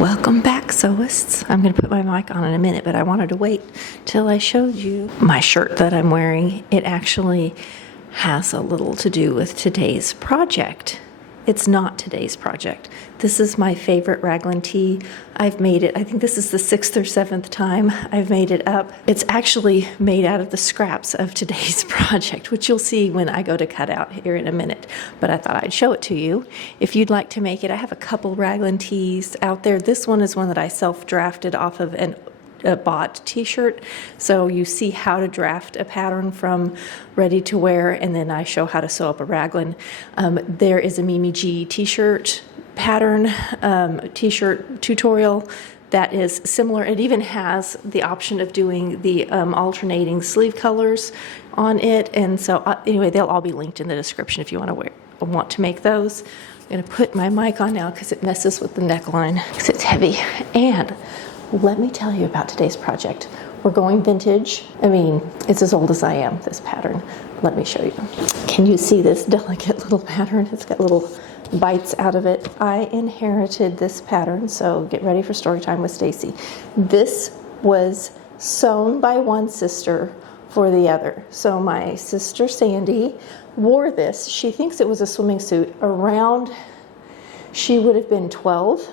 Welcome back, sewists. I'm going to put my mic on in a minute, but I wanted to wait till I showed you my shirt that I'm wearing. It actually has a little to do with today's project. It's not today's project. This is my favorite raglan tee. I've made it, I think this is the 6th or 7th time I've made it up. It's actually made out of the scraps of today's project, which you'll see when I go to cut out here in a minute. But I thought I'd show it to you. If you'd like to make it, I have a couple raglan tees out there. This one is one that I self-drafted off of a bought t-shirt, so you see how to draft a pattern from ready to wear, and then I show how to sew up a raglan. There is a Mimi G t-shirt pattern, t-shirt tutorial that is similar. It even has the option of doing the alternating sleeve colors on it, and so anyway, they'll all be linked in the description if you want to make those. I'm going to put my mic on now because it messes with the neckline because it's heavy. And let me tell you about today's project. We're going vintage. I mean, it's as old as I am, this pattern. Let me show you. Can you see this delicate little pattern? It's got little bites out of it. I inherited this pattern, so get ready for story time with Stacy. This was sewn by one sister for the other. So my sister Sandy wore this. She thinks it was a swimming suit. She would have been 12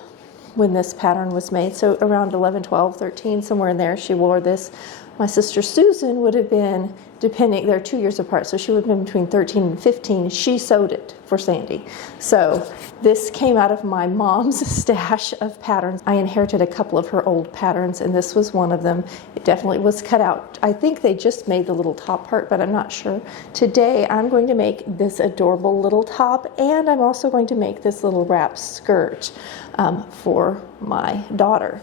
when this pattern was made, so around 11, 12, 13, somewhere in there, she wore this. My sister Susan would have been, depending, they're 2 years apart, so she would have been between 13 and 15. She sewed it for Sandy. So this came out of my mom's stash of patterns. I inherited a couple of her old patterns, and this was one of them. It definitely was cut out. I think they just made the little top part, but I'm not sure. Today, I'm going to make this adorable little top, and I'm also going to make this little wrap skirt for my daughter.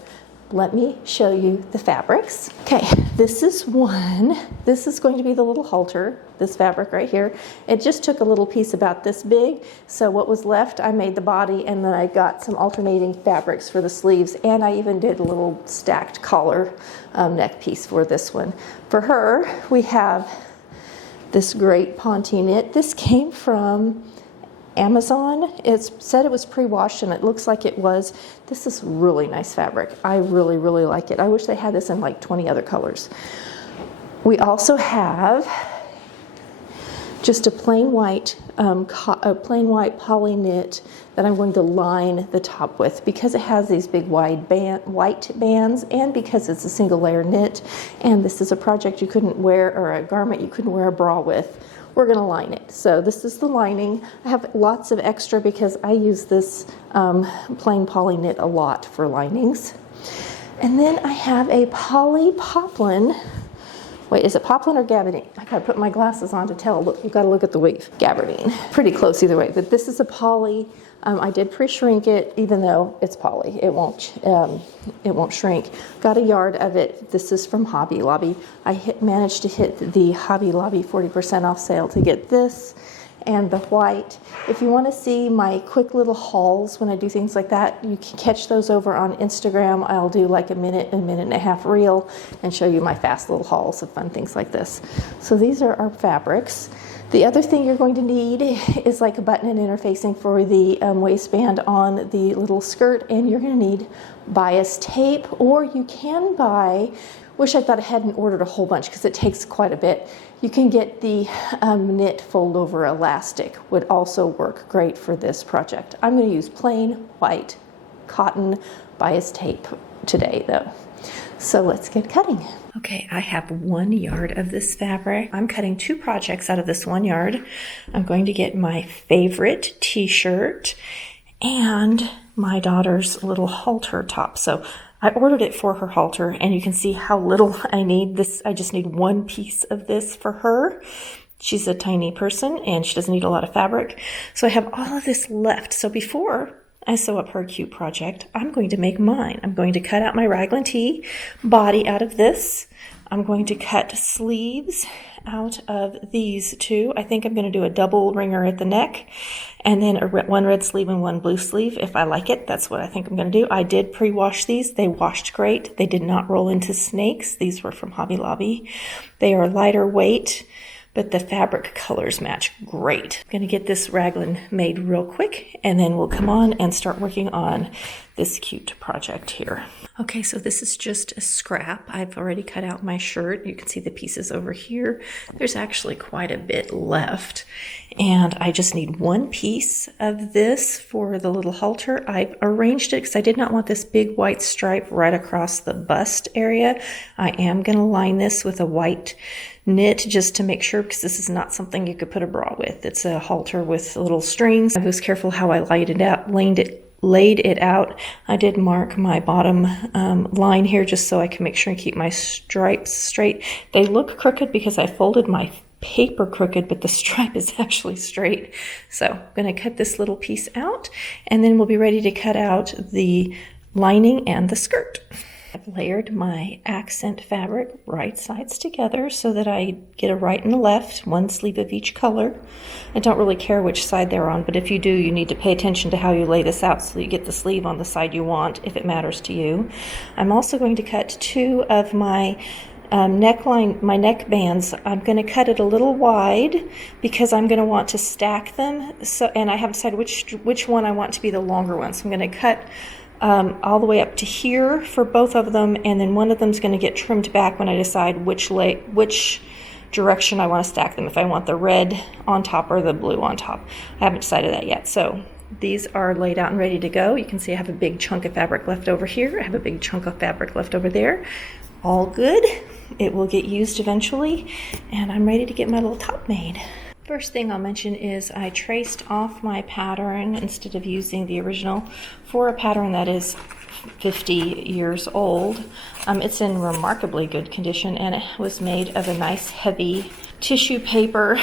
Let me show you the fabrics. Okay, this is one. This is going to be the little halter, this fabric right here. It just took a little piece about this big, so what was left, I made the body, and then I got some alternating fabrics for the sleeves, and I even did a little stacked collar neck piece for this one. For her, we have this great ponte knit. This came from Amazon. It said it was pre-washed, and it looks like it was. This is really nice fabric. I really, really like it. I wish they had this in like 20 other colors. We also have just a plain white poly knit that I'm going to line the top with because it has these big white bands, and because it's a single layer knit, and this is a project you couldn't wear, or a garment you couldn't wear a bra with. We're going to line it. So this is the lining. I have lots of extra because I use this plain poly knit a lot for linings. And then I have a poly poplin. Wait, is it poplin or gabardine? I gotta put my glasses on to tell. Look, you've got to look at the weave. Gabardine. Pretty close either way, but this is a poly. I did pre-shrink it, even though it's poly. It won't shrink. Got a yard of it. This is from Hobby Lobby. I managed to hit the Hobby Lobby 40% off sale to get this and the white. If you want to see my quick little hauls when I do things like that, you can catch those over on Instagram. I'll do like a minute and a half reel and show you my fast little hauls of fun things like this. So these are our fabrics. The other thing you're going to need is like a button and interfacing for the waistband on the little skirt, and you're going to need bias tape, or you can buy, wish I thought I hadn't ordered a whole bunch because it takes quite a bit. You can get the knit fold over elastic, would also work great for this project. I'm going to use plain white cotton bias tape today though. So let's get cutting. Okay, I have 1 yard of this fabric. I'm cutting 2 projects out of this 1 yard. I'm going to get my favorite t-shirt and my daughter's little halter top. So I ordered it for her halter, and you can see how little I need this. I just need 1 piece of this for her. She's a tiny person and she doesn't need a lot of fabric. So I have all of this left. So before I sew up her cute project, I'm going to make mine. I'm going to cut out my raglan tee body out of this. I'm going to cut sleeves out of these 2. I think I'm going to do a double ringer at the neck, and then 1 red sleeve and 1 blue sleeve if I like it. That's what I think I'm going to do. I did pre-wash these. They washed great. They did not roll into snakes. These were from Hobby Lobby. They are lighter weight, but the fabric colors match great. I'm going to get this raglan made real quick, and then we'll come on and start working on this cute project here. Okay, so this is just a scrap. I've already cut out my shirt. You can see the pieces over here. There's actually quite a bit left. And I just need one piece of this for the little halter. I arranged it because I did not want this big white stripe right across the bust area. I am going to line this with a white knit just to make sure, because this is not something you could put a bra with. It's a halter with little strings. I was careful how I laid it out. I did mark my bottom line here just so I can make sure and keep my stripes straight. They look crooked because I folded my paper crooked, but the stripe is actually straight. So I'm going to cut this little piece out, and then we'll be ready to cut out the lining and the skirt. I've layered my accent fabric right sides together so that I get a right and a left, one sleeve of each color. I don't really care which side they're on, but if you do, you need to pay attention to how you lay this out so you get the sleeve on the side you want, if it matters to you. I'm also going to cut two of my neckline, my neck bands. I'm going to cut it a little wide because I'm going to want to stack them. So, and I haven't decided which one I want to be the longer one. So I'm going to cut all the way up to here for both of them, and then one of them is going to get trimmed back when I decide which direction I want to stack them, if I want the red on top or the blue on top. I haven't decided that yet. So these are laid out and ready to go. You can see I have a big chunk of fabric left over here. I have a big chunk of fabric left over there. All good. It will get used eventually, and I'm ready to get my little top made. First thing I'll mention is I traced off my pattern instead of using the original for a pattern that is 50 years old. It's in remarkably good condition, and it was made of a nice heavy tissue paper.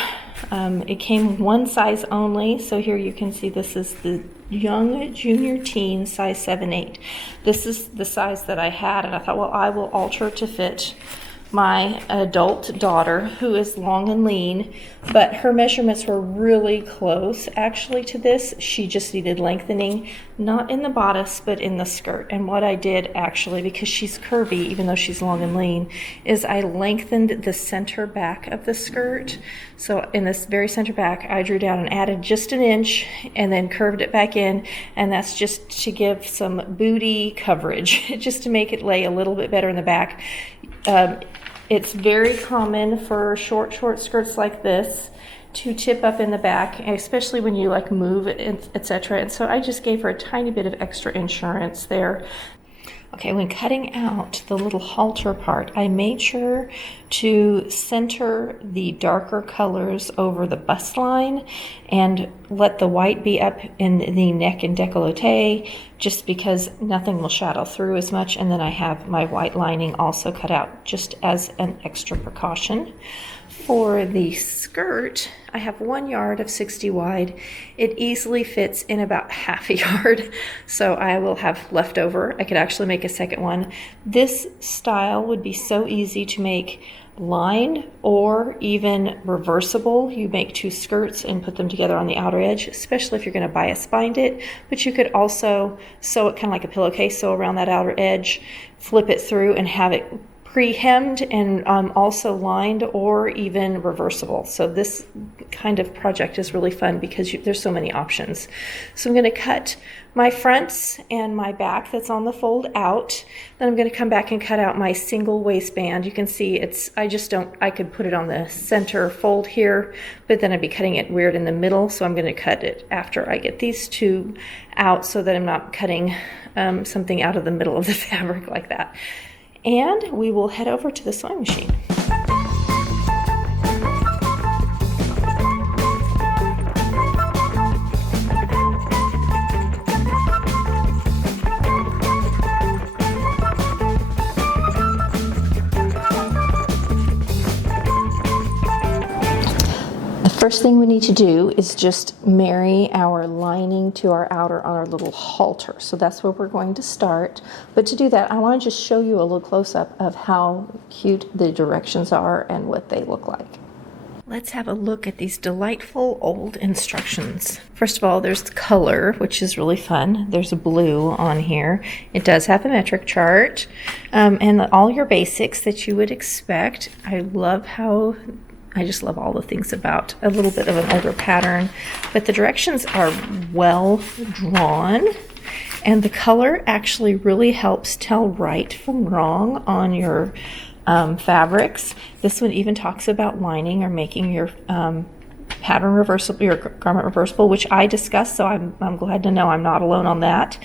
It came one size only, so here you can see this is the young junior teen size 7/8. This is the size that I had, and I thought, well, I will alter to fit my adult daughter, who is long and lean, but her measurements were really close actually to this. She just needed lengthening, not in the bodice, but in the skirt. And what I did actually, because she's curvy, even though she's long and lean, is I lengthened the center back of the skirt. So in this very center back, I drew down and added just an inch and then curved it back in. And that's just to give some booty coverage, just to make it lay a little bit better in the back. It's very common for short skirts like this to tip up in the back, especially when you like move, etc. And so I just gave her a tiny bit of extra insurance there. Okay, when cutting out the little halter part, I made sure to center the darker colors over the bust line and let the white be up in the neck and décolleté, just because nothing will shadow through as much. And then I have my white lining also cut out just as an extra precaution. For the skirt, I have 1 yard of 60 wide. It easily fits in about half a yard, so I will have leftover. I could actually make a second one. This style would be so easy to make lined or even reversible. You make two skirts and put them together on the outer edge, especially if you're going to bias bind it. But you could also sew it kind of like a pillowcase, sew around that outer edge, flip it through, and have it pre-hemmed and also lined or even reversible. So this kind of project is really fun because there's so many options. So I'm going to cut my fronts and my back that's on the fold out. Then I'm going to come back and cut out my single waistband. You can see I could put it on the center fold here, but then I'd be cutting it weird in the middle. So I'm going to cut it after I get these two out so that I'm not cutting something out of the middle of the fabric like that. And we will head over to the sewing machine. First thing we need to do is just marry our lining to our outer on our little halter. So that's where we're going to start. But to do that, I want to just show you a little close-up of how cute the directions are and what they look like. Let's have a look at these delightful old instructions. First of all, there's the color, which is really fun. There's a blue on here. It does have a metric chart and all your basics that you would expect. I just love all the things about a little bit of an older pattern, but the directions are well drawn And the color actually really helps tell right from wrong on your fabrics. This one even talks about lining or making your pattern reversible, your garment reversible, which I discussed, so I'm glad to know I'm not alone on that.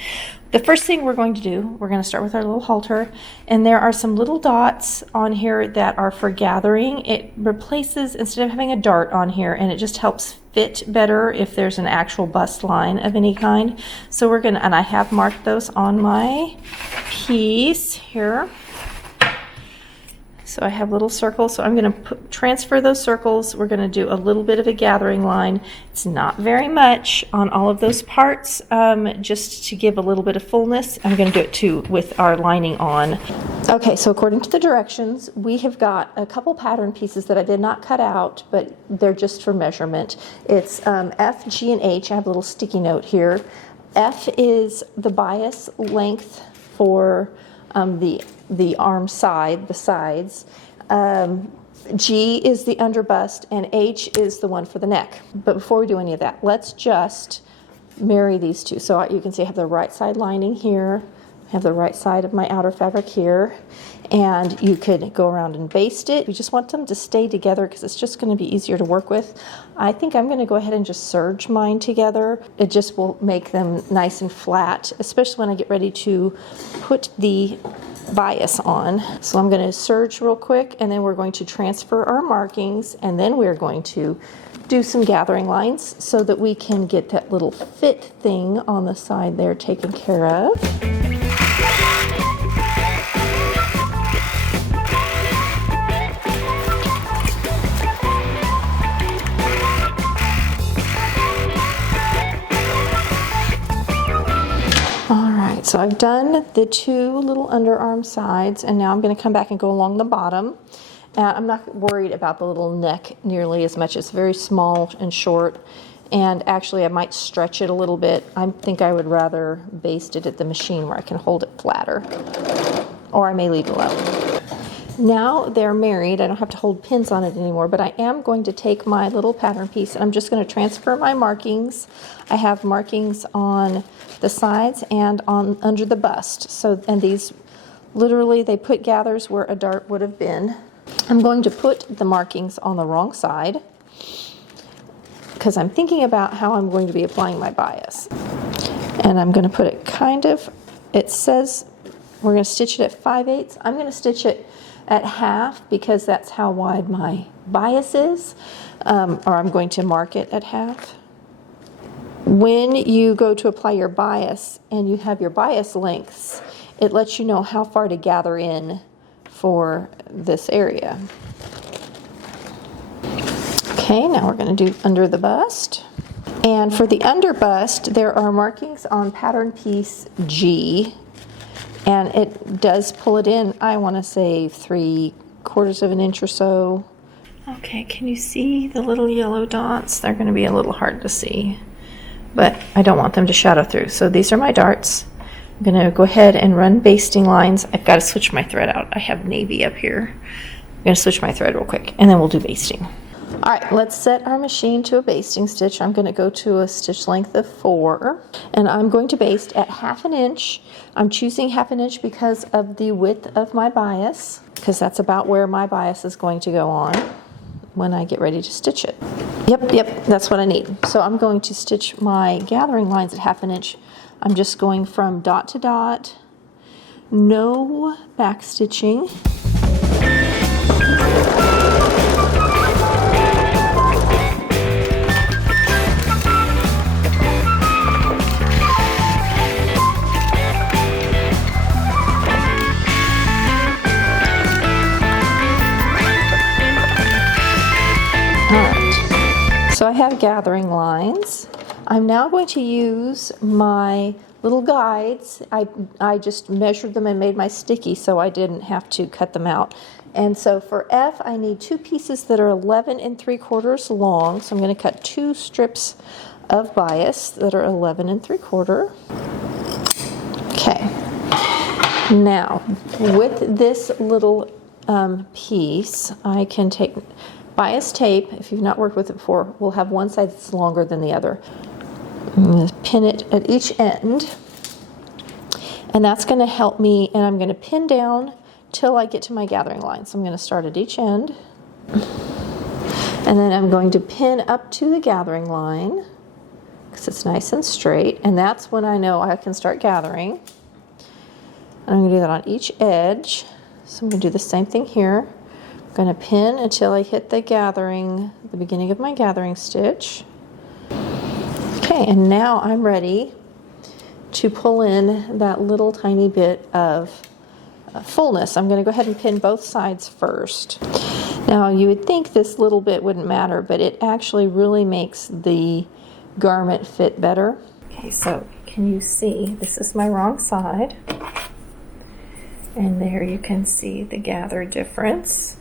The first thing we're going to do, we're going to start with our little halter, and there are some little dots on here that are for gathering. It replaces, instead of having a dart on here, and it just helps fit better if there's an actual bust line of any kind. So we're gonna, and I have marked those on my piece here. So I have little circles, so I'm going to transfer those circles. We're going to do a little bit of a gathering line. It's not very much on all of those parts, just to give a little bit of fullness. I'm going to do it too with our lining on. Okay, so according to the directions, we have got a couple pattern pieces that I did not cut out, but they're just for measurement. It's F, G, and H. I have a little sticky note here. F is the bias length for the arm side, the sides. G is the underbust, and H is the one for the neck. But before we do any of that, let's just marry these two. So you can see I have the right side lining here, I have the right side of my outer fabric here, and you could go around and baste it. We just want them to stay together because it's just going to be easier to work with. I think I'm going to go ahead and just serge mine together. It just will make them nice and flat, especially when I get ready to put the bias on. So I'm going to serge real quick, and then we're going to transfer our markings, and then we're going to do some gathering lines so that we can get that little fit thing on the side there taken care of. So I've done the two little underarm sides, and now I'm going to come back and go along the bottom. I'm not worried about the little neck nearly as much. It's very small and short, and actually I might stretch it a little bit. I think I would rather baste it at the machine where I can hold it flatter, or I may leave it alone. Now they're married. I don't have to hold pins on it anymore, but I am going to take my little pattern piece and I'm just going to transfer my markings. I have markings on the sides and on under the bust. So, and these literally, they put gathers where a dart would have been. I'm going to put the markings on the wrong side because I'm thinking about how I'm going to be applying my bias. And I'm going to put it kind of, it says we're going to stitch it at 5/8. I'm going to stitch it at half because that's how wide my bias is, or I'm going to mark it at half. When you go to apply your bias and you have your bias lengths, it lets you know how far to gather in for this area. Okay, now we're going to do under the bust. And for the under bust, there are markings on pattern piece G, and it does pull it in, I want to say 3/4 of an inch or so. Okay, can you see the little yellow dots? They're going to be a little hard to see, but I don't want them to shadow through. So these are my darts. I'm going to go ahead and run basting lines. I've got to switch my thread out. I have navy up here. I'm going to switch my thread real quick, and then we'll do basting. All right, let's set our machine to a basting stitch. I'm going to go to a stitch length of 4, and I'm going to baste at 1/2 inch. I'm choosing 1/2 inch because of the width of my bias, because that's about where my bias is going to go on when I get ready to stitch it. Yep, that's what I need. So I'm going to stitch my gathering lines at 1/2 inch. I'm just going from dot to dot, no back stitching. So I have gathering lines. I'm now going to use my little guides. I just measured them and made my sticky so I didn't have to cut them out. And so for F, I need 2 pieces that are 11 3/4 long. So I'm going to cut 2 strips of bias that are 11 3/4. Okay. Now, with this little piece, I can take bias tape. If you've not worked with it before, we'll have one side that's longer than the other. I'm going to pin it at each end, And that's going to help me, and I'm going to pin down till I get to my gathering line. So I'm going to start at each end, and then I'm going to pin up to the gathering line because it's nice and straight, and that's when I know I can start gathering. And I'm going to do that on each edge. So I'm going to do the same thing here. I'm going to pin until I hit the beginning of my gathering stitch. Okay, and now I'm ready to pull in that little tiny bit of fullness. I'm going to go ahead and pin both sides first. Now you would think this little bit wouldn't matter, but it actually really makes the garment fit better. Okay, so can you see this is my wrong side, and there you can see the gather difference.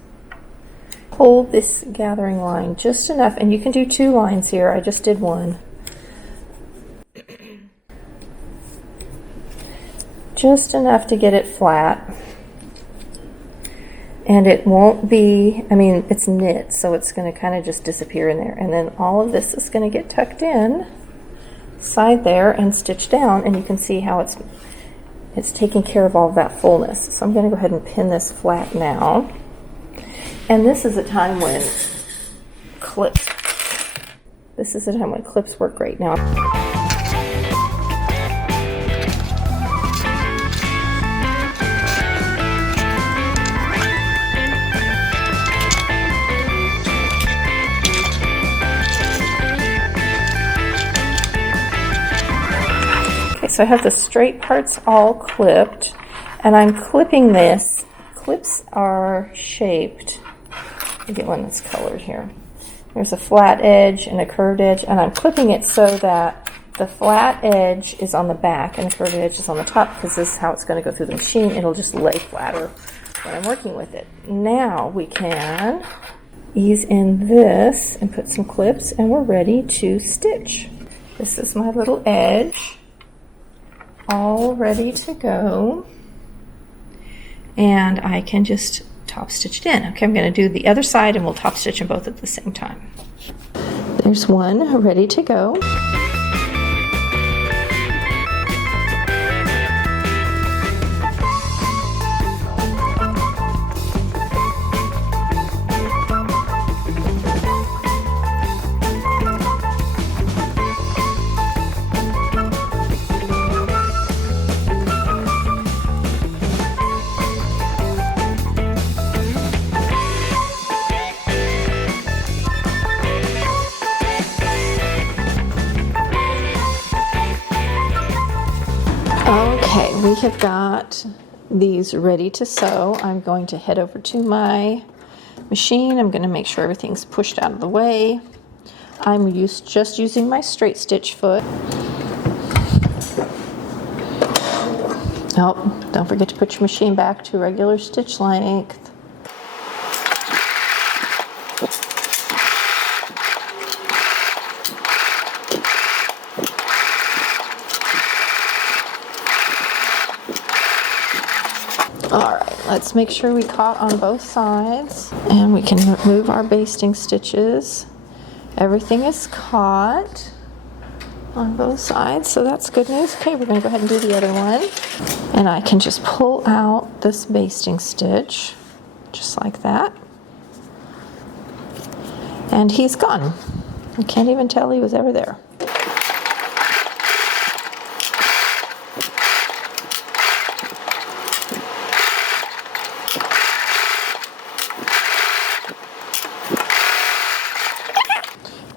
Pull this gathering line just enough, and you can do 2 lines here. I just did 1. Just enough to get it flat, and it won't be, I mean, it's knit, so it's going to kind of just disappear in there, and then all of this is going to get tucked in side there and stitched down, and you can see how it's taking care of all of that fullness. So I'm going to go ahead and pin this flat now, and this is a time when clips work great now. So I have the straight parts all clipped, and I'm clipping this. Clips are shaped. Let me get one that's colored here. There's a flat edge and a curved edge, and I'm clipping it so that the flat edge is on the back and the curved edge is on the top, because this is how it's going to go through the machine. It'll just lay flatter when I'm working with it. Now we can ease in this and put some clips, and we're ready to stitch. This is my little edge, all ready to go, and I can just top stitch it in. Okay, I'm going to do the other side, and we'll top stitch them both at the same time. There's one ready to go. Okay, we have got these ready to sew. I'm going to head over to my machine. I'm going to make sure everything's pushed out of the way. I'm just using my straight stitch foot. Oh, don't forget to put your machine back to regular stitch length. Let's make sure we caught on both sides, and we can remove our basting stitches. Everything is caught on both sides, so that's good news. Okay, we're going to go ahead and do the other one, and I can just pull out this basting stitch just like that, and he's gone. I can't even tell he was ever there.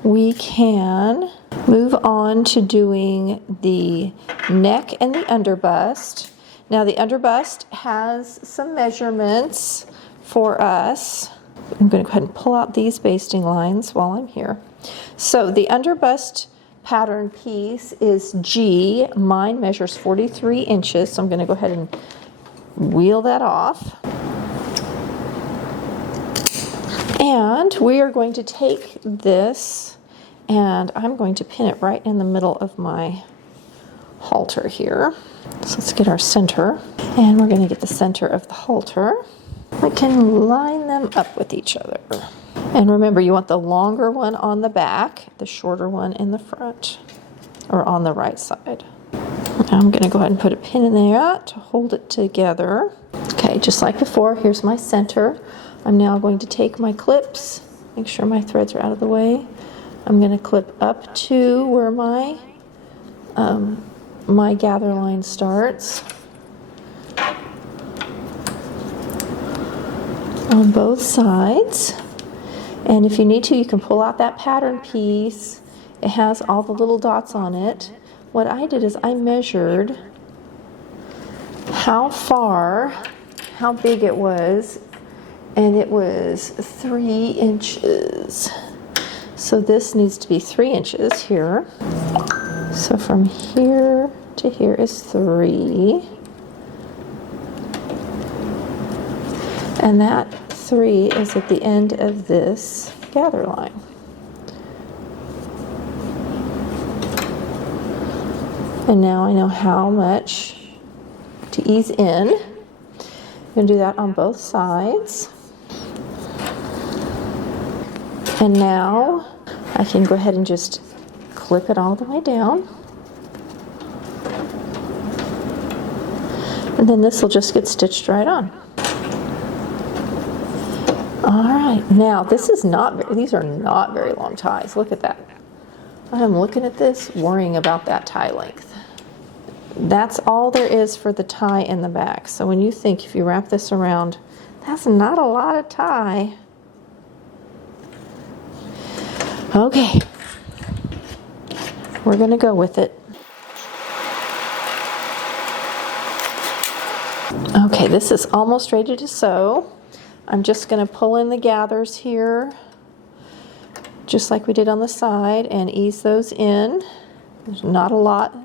We can move on to doing the neck and the underbust. Now the underbust has some measurements for us. I'm going to go ahead and pull out these basting lines while I'm here. So the underbust pattern piece is G. Mine measures 43 inches, so I'm going to go ahead and wheel that off. And we are going to take this, and I'm going to pin it right in the middle of my halter here. So let's get our center, and we're going to get the center of the halter. We can line them up with each other. And remember, you want the longer one on the back, the shorter one in the front, or on the right side. I'm going to go ahead and put a pin in there to hold it together. Okay, just like before, here's my center. I'm now going to take my clips, make sure my threads are out of the way. I'm going to clip up to where my my gather line starts on both sides. And if you need to, you can pull out that pattern piece. It has all the little dots on it. What I did is I measured how big it was, and it was 3 inches. So this needs to be 3 inches here. So from here to here is 3. And that 3 is at the end of this gather line. And now I know how much to ease in. I'm going to do that on both sides. And now I can go ahead and just clip it all the way down. And then this will just get stitched right on. All right, now these are not very long ties. Look at that. I'm looking at this, worrying about that tie length. That's all there is for the tie in the back. So when you think, if you wrap this around, that's not a lot of tie. Okay, we're gonna go with it. Okay, this is almost ready to sew. I'm just gonna pull in the gathers here, just like we did on the side, and ease those in. There's not a lot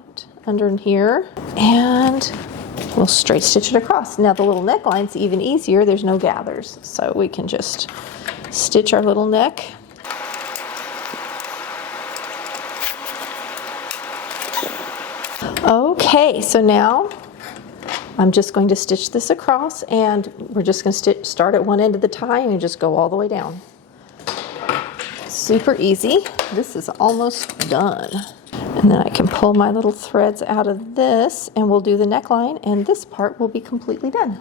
under in here, and we'll straight stitch it across. Now the little neckline's even easier. There's no gathers, so we can just stitch our little neck. Okay, so now I'm just going to stitch this across, and we're just going to start at one end of the tie and just go all the way down. Super easy. This is almost done. And then I can pull my little threads out of this, and we'll do the neckline, and this part will be completely done.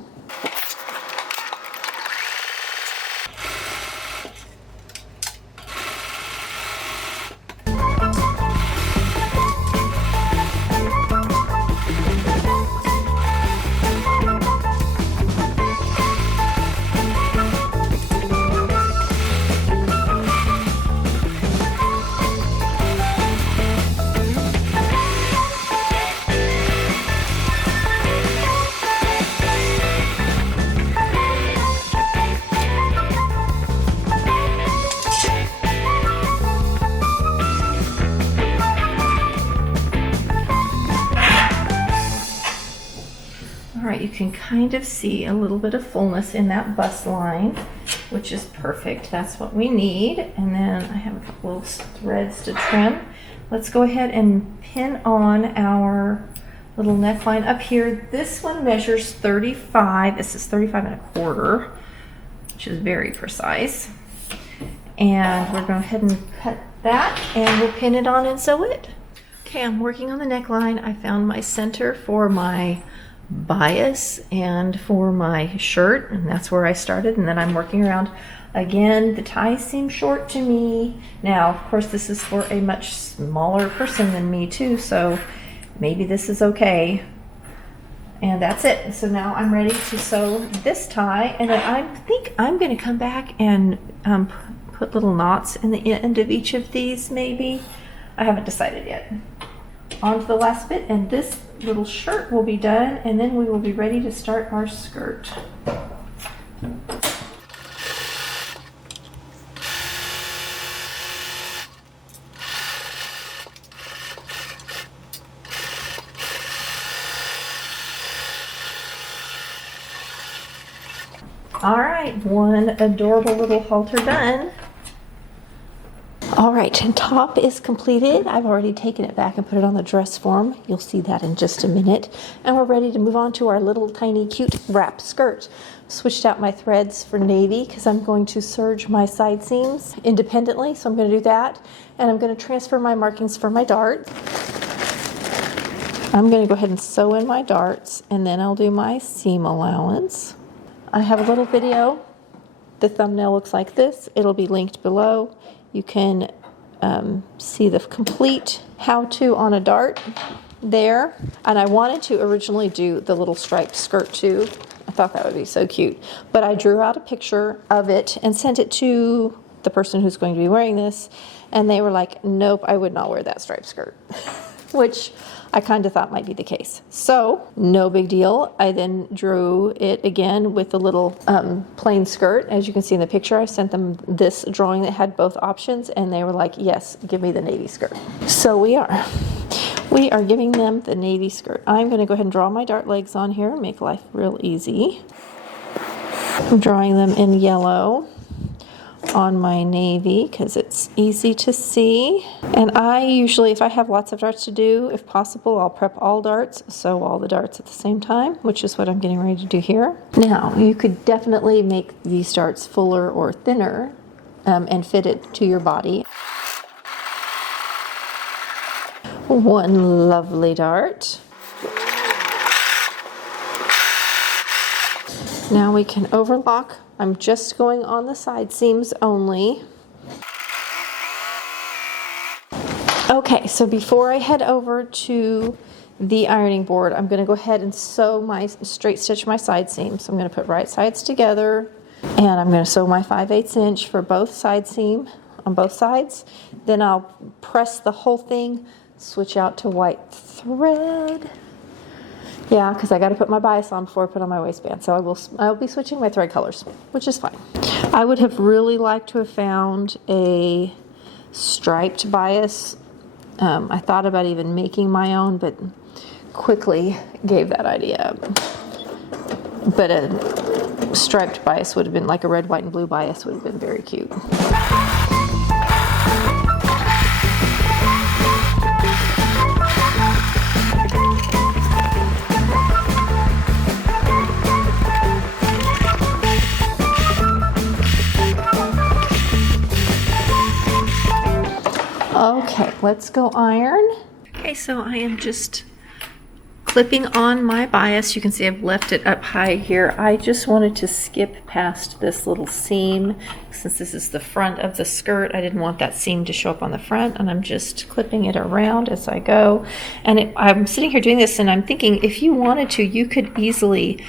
You can kind of see a little bit of fullness in that bust line, which is perfect. That's what we need. And then I have a couple of threads to trim. Let's go ahead and pin on our little neckline up here. This one measures 35. This is 35 1/4, which is very precise. And we're going to go ahead and cut that, and we'll pin it on and sew it. Okay, I'm working on the neckline. I found my center for my bias and for my shirt, and that's where I started, and then I'm working around. Again, the ties seem short to me. Now, of course, this is for a much smaller person than me too, so maybe this is okay. And that's it. So now I'm ready to sew this tie, and then I think I'm going to come back and put little knots in the end of each of these, maybe. I haven't decided yet. On to the last bit, and this little shirt will be done, and then we will be ready to start our skirt. All right, one adorable little halter done. All right, and top is completed. I've already taken it back and put it on the dress form. You'll see that in just a minute. And we're ready to move on to our little tiny cute wrap skirt. Switched out my threads for navy because I'm going to serge my side seams independently, so I'm going to do that. And I'm going to transfer my markings for my dart. I'm going to go ahead and sew in my darts, and then I'll do my seam allowance. I have a little video. The thumbnail looks like this. It'll be linked below. You can see the complete how-to on a dart there. And I wanted to originally do the little striped skirt too. I thought that would be so cute. But I drew out a picture of it and sent it to the person who's going to be wearing this. And they were like, nope, I would not wear that striped skirt. Which I kind of thought might be the case. So, no big deal. I then drew it again with the little plain skirt. As you can see in the picture, I sent them this drawing that had both options, and they were like, yes, give me the navy skirt. So we are giving them the navy skirt. I'm going to go ahead and draw my dart legs on here, make life real easy. I'm drawing them in yellow on my navy because it's easy to see. And I usually, if I have lots of darts to do, if possible, I'll prep all darts, sew all the darts at the same time, which is what I'm getting ready to do here. Now, you could definitely make these darts fuller or thinner and fit it to your body. One lovely dart. Now we can overlock. I'm just going on the side seams only. Okay, so before I head over to the ironing board, I'm going to go ahead and straight stitch my side seams. So I'm going to put right sides together, and I'm going to sew my 5/8 inch for both side seam on both sides. Then I'll press the whole thing, switch out to white thread. Yeah, because I got to put my bias on before I put on my waistband. So I'll be switching my thread colors, which is fine. I would have really liked to have found a striped bias. I thought about even making my own, but quickly gave that idea up. But a striped bias would have been like a red, white, and blue bias would have been very cute. Okay, let's go iron. Okay, so I am just clipping on my bias. You can see I've left it up high here. I just wanted to skip past this little seam. Since this is the front of the skirt, I didn't want that seam to show up on the front, and I'm just clipping it around as I go. And I'm sitting here doing this, and I'm thinking if you wanted to, you could easily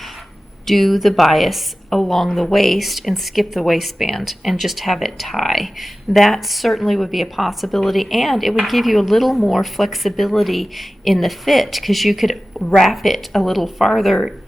do the bias along the waist and skip the waistband and just have it tie. That certainly would be a possibility, and it would give you a little more flexibility in the fit because you could wrap it a little farther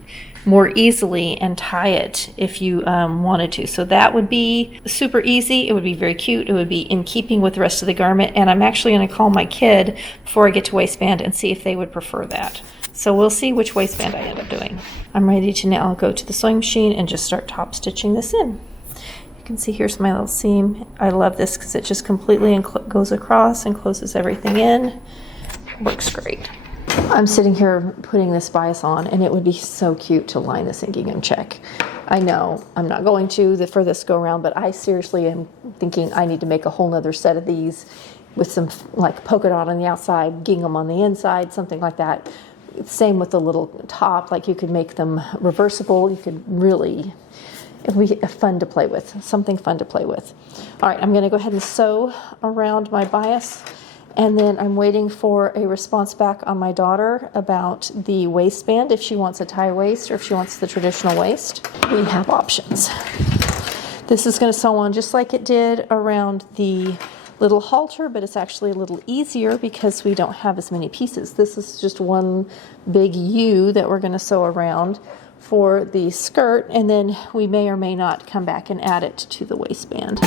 more easily and tie it if you wanted to. So that would be super easy. It would be very cute. It would be in keeping with the rest of the garment, and I'm actually going to call my kid before I get to waistband and see if they would prefer that. So we'll see which waistband I end up doing. I'm ready to now go to the sewing machine and just start top stitching this in. You can see here's my little seam. I love this because it just completely goes across and closes everything in. Works great. I'm sitting here putting this bias on, and it would be so cute to line this in gingham check. I know I'm not going to for this go around, but I seriously am thinking I need to make a whole nother set of these with some like polka dot on the outside, gingham on the inside, something like that. Same with the little top, like you could make them reversible. You could really, it would be fun to play with, something fun to play with. All right, I'm going to go ahead and sew around my bias, and then I'm waiting for a response back on my daughter about the waistband, if she wants a tie waist or if she wants the traditional waist. We have options. This is going to sew on just like it did around the little halter, but it's actually a little easier because we don't have as many pieces. This is just one big U that we're going to sew around for the skirt, and then we may or may not come back and add it to the waistband.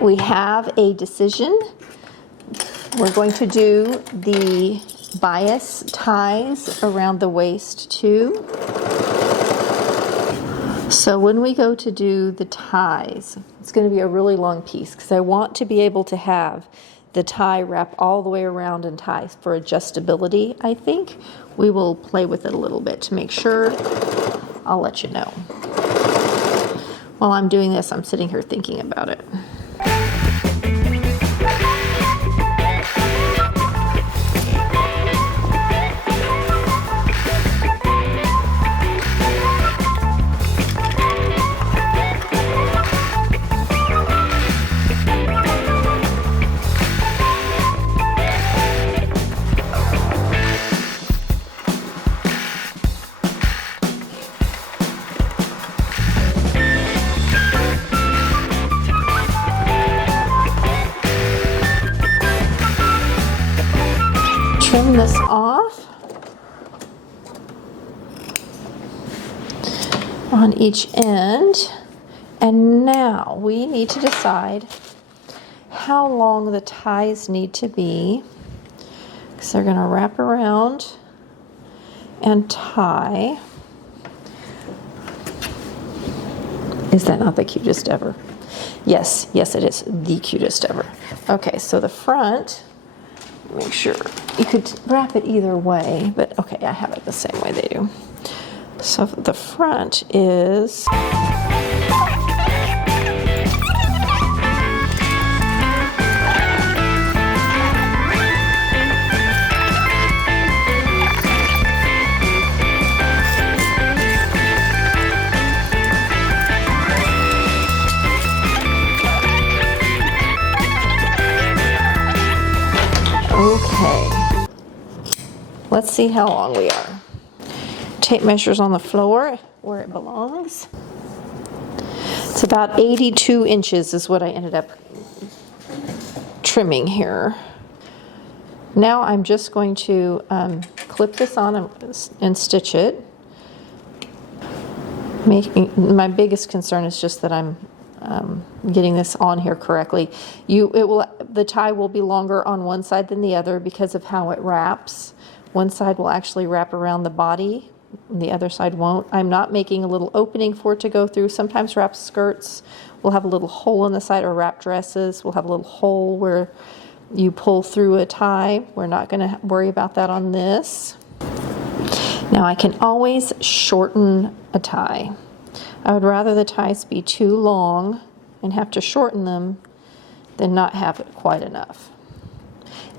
We have a decision. We're going to do the bias ties around the waist too. So when we go to do the ties, it's going to be a really long piece because I want to be able to have the tie wrap all the way around and tie for adjustability. I think we will play with it a little bit to make sure. I'll let you know. While I'm doing this, I'm sitting here thinking about it. Trim this off on each end, and now we need to decide how long the ties need to be, because they're going to wrap around and tie. Is that not the cutest ever? Yes, yes, it is the cutest ever. Okay, so the front, make sure you could wrap it either way, but okay, I have it the same way they do. So the front is okay. Let's see how long we are. Tape measures on the floor where it belongs. It's about 82 inches is what I ended up trimming here. Now I'm just going to clip this on and stitch it. My biggest concern is just that I'm getting this on here correctly. The tie will be longer on one side than the other because of how it wraps. One side will actually wrap around the body, and the other side won't. I'm not making a little opening for it to go through. Sometimes wrap skirts will have a little hole in the side, or wrap dresses will have a little hole where you pull through a tie. We're not going to worry about that on this. Now I can always shorten a tie. I would rather the ties be too long and have to shorten them than not have it quite enough.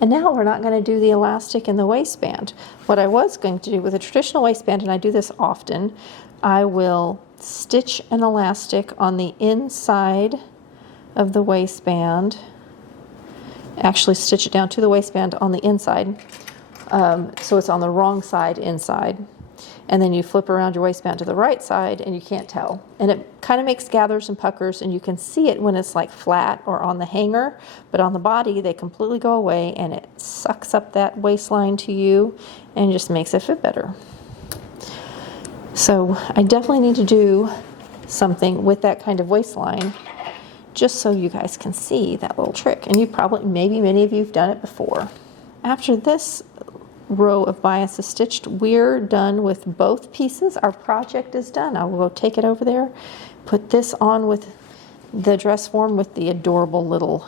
And now we're not going to do the elastic in the waistband. What I was going to do with a traditional waistband, and I do this often, I will stitch an elastic on the inside of the waistband. Actually stitch it down to the waistband on the inside, so it's on the wrong side inside. And then you flip around your waistband to the right side and you can't tell. And it kind of makes gathers and puckers, and you can see it when it's like flat or on the hanger, but on the body they completely go away, and it sucks up that waistline to you and just makes it fit better. So I definitely need to do something with that kind of waistline just so you guys can see that little trick. And maybe many of you have done it before. After this row of bias is stitched, we're done with both pieces. Our project is done. I will go take it over there, put this on with the dress form with the adorable little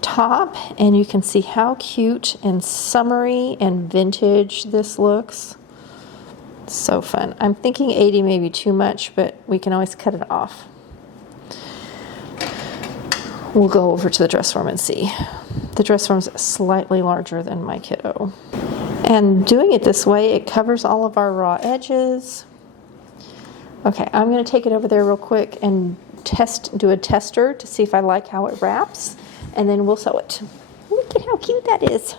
top, and you can see how cute and summery and vintage this looks. So fun. I'm thinking 80 may be too much, but we can always cut it off. We'll go over to the dress form and see. The dress form's slightly larger than my kiddo. And doing it this way, it covers all of our raw edges. Okay, I'm going to take it over there real quick and do a tester to see if I like how it wraps, and then we'll sew it. Look at how cute that is.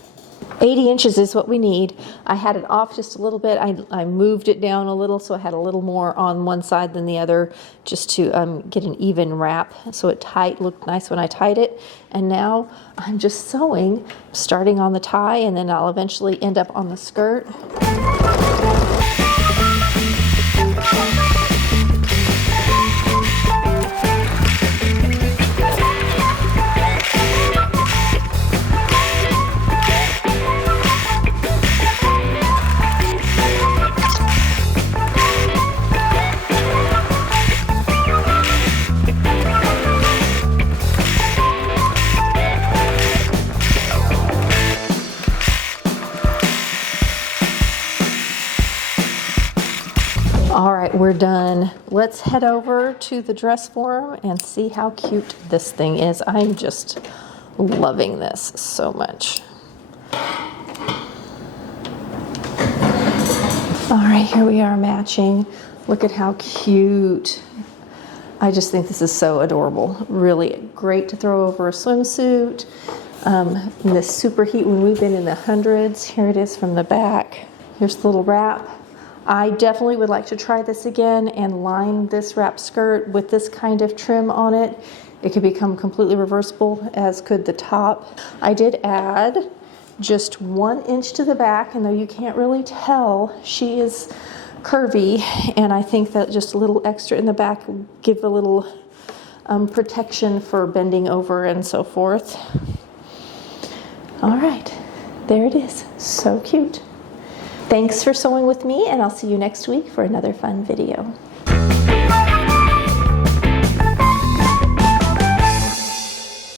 80 inches is what we need. I had it off just a little bit. I moved it down a little, so I had a little more on one side than the other, just to get an even wrap, so it looked nice when I tied it. And now I'm just sewing, starting on the tie, and then I'll eventually end up on the skirt. we're done. Let's head over to the dress form and see how cute this thing is. I'm just loving this so much. All right, here we are matching. Look at how cute. I just think this is so adorable. Really great to throw over a swimsuit. In this super heat when we've been in the hundreds. Here it is from the back. Here's the little wrap. I definitely would like to try this again and line this wrap skirt with this kind of trim on it. It could become completely reversible, as could the top. I did add just 1 inch to the back, and though you can't really tell, she is curvy, and I think that just a little extra in the back will give a little protection for bending over and so forth. All right, there it is. So cute. Thanks for sewing with me, and I'll see you next week for another fun video.